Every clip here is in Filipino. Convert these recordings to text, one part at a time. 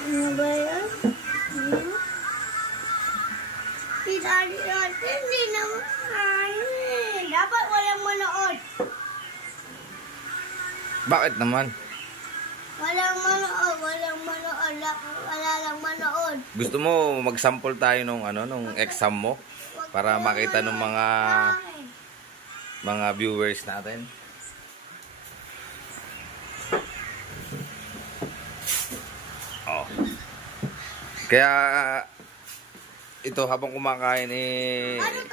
Ano ba yan? Si Daddy natin, hindi naman. Dapat walang manood. Bakit naman? Walang manood. Wala lang manood. Gusto mo mag-sample tayo nung exam mo para makita ng mga viewers natin? Oh. Kaya ito habang kumakain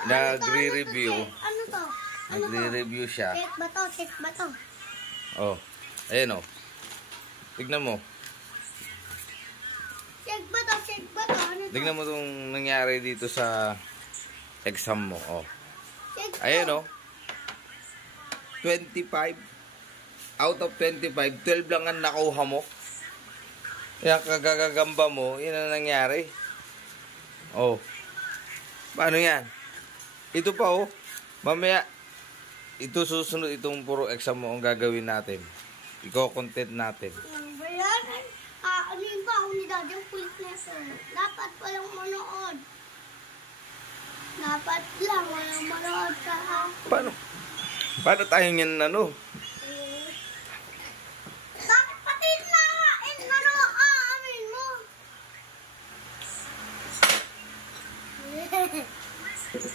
nagre-review. Ano to? Nagre-review siya. Check ba to? Oh. Ayan oh. Tignan mo. Check ba to? Ano to? Tignan mo itong nangyari dito sa exam mo. Oh. Ayan oh. 25. Out of 25, 12 lang ang nakuha mo. Kaya kagagamba mo, yun ang nangyari. Oh. Paano yan? Ito pa oh. Mamaya, ito susunod itong puro exam mo ang gagawin natin. Iko-content natin. Ano ba yan? Ano yung baon ni Daddy? Ang kulit na sir. Dapat walang manood. Dapat lang walang manood ka. Paano tayo yan Bakit pati na? Amin mo.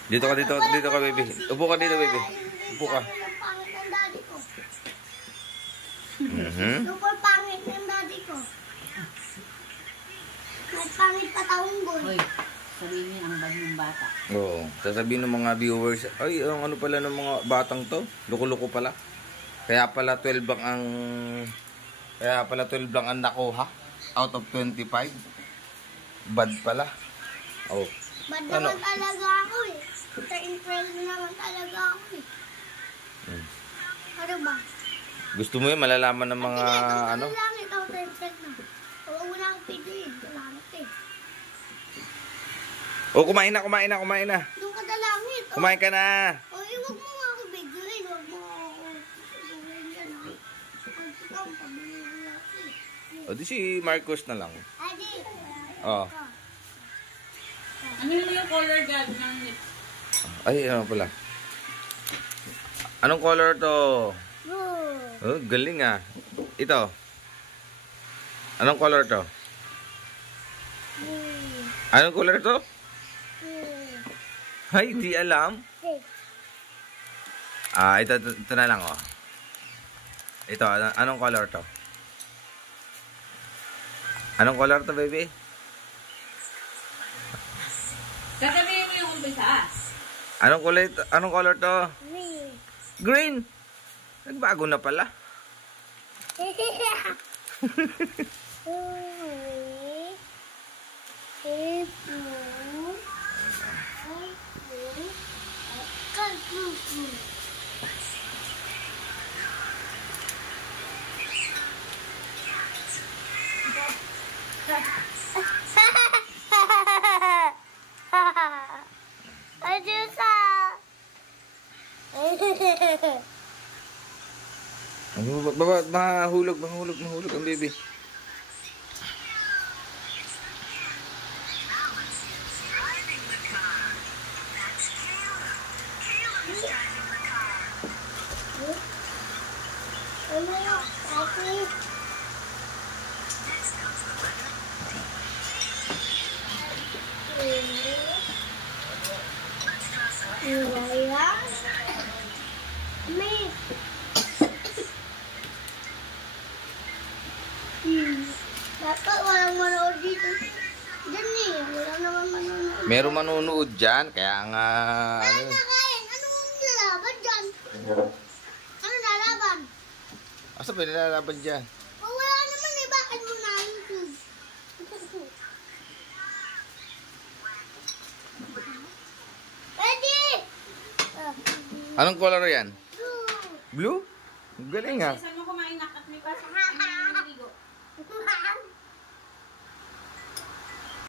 Dito ka baby. Upo ka dito baby. Upo ka. Ang pangit ng Daddy ko. Mhm. Pangit ng Daddy ko. Nagpangit pa taong gol. Hoy, sabihin niya ang bagong bata. Oo. Sasabihin ng mga viewers, ay, ang ano pala ng mga batang to? Loko-loko pala. Kaya pala 12 lang ang nakuha out of 25. Bad pala. Oh. Bad naman talaga ako eh. Sa-impress naman talaga ako eh. Ano ba? Gusto mo yun, malalaman ng mga ano? Langit ako check na. Huwag mo na akong piliin. Langit eh. Oh, kumain na. Doon ka na langit. Kumain ka na. Huwag mo nga ako bigyan. Huwag mo ako bigyan dyan ha. Huwag ikaw pabigyan natin. O, di si Marcos na lang. Adi. Oh. Ano yung color guard ng lips? Ay, ano pala. Anong color to? Blue. Oh, galing ah. Ito. Anong color to? Blue. Anong color to? Blue. Ay, di alam. Ito na lang oh. Ito, anong color to? Anong color to, baby? Sasabihin mo yung umpisa. Anong color to? Green. Green. Nagbago na pala. Mahulog ang baby. Dapat walang manood dito. Diyan eh, wala naman manonood. Meron manonood dyan, kaya nga Ano nakain? Anong lalaban dyan? Ano lalaban? asa pa nilalaban dyan? Oh, wala naman eh, bakit mo na YouTube? Ready! Anong color yan? Blue. Blue? Galing ah.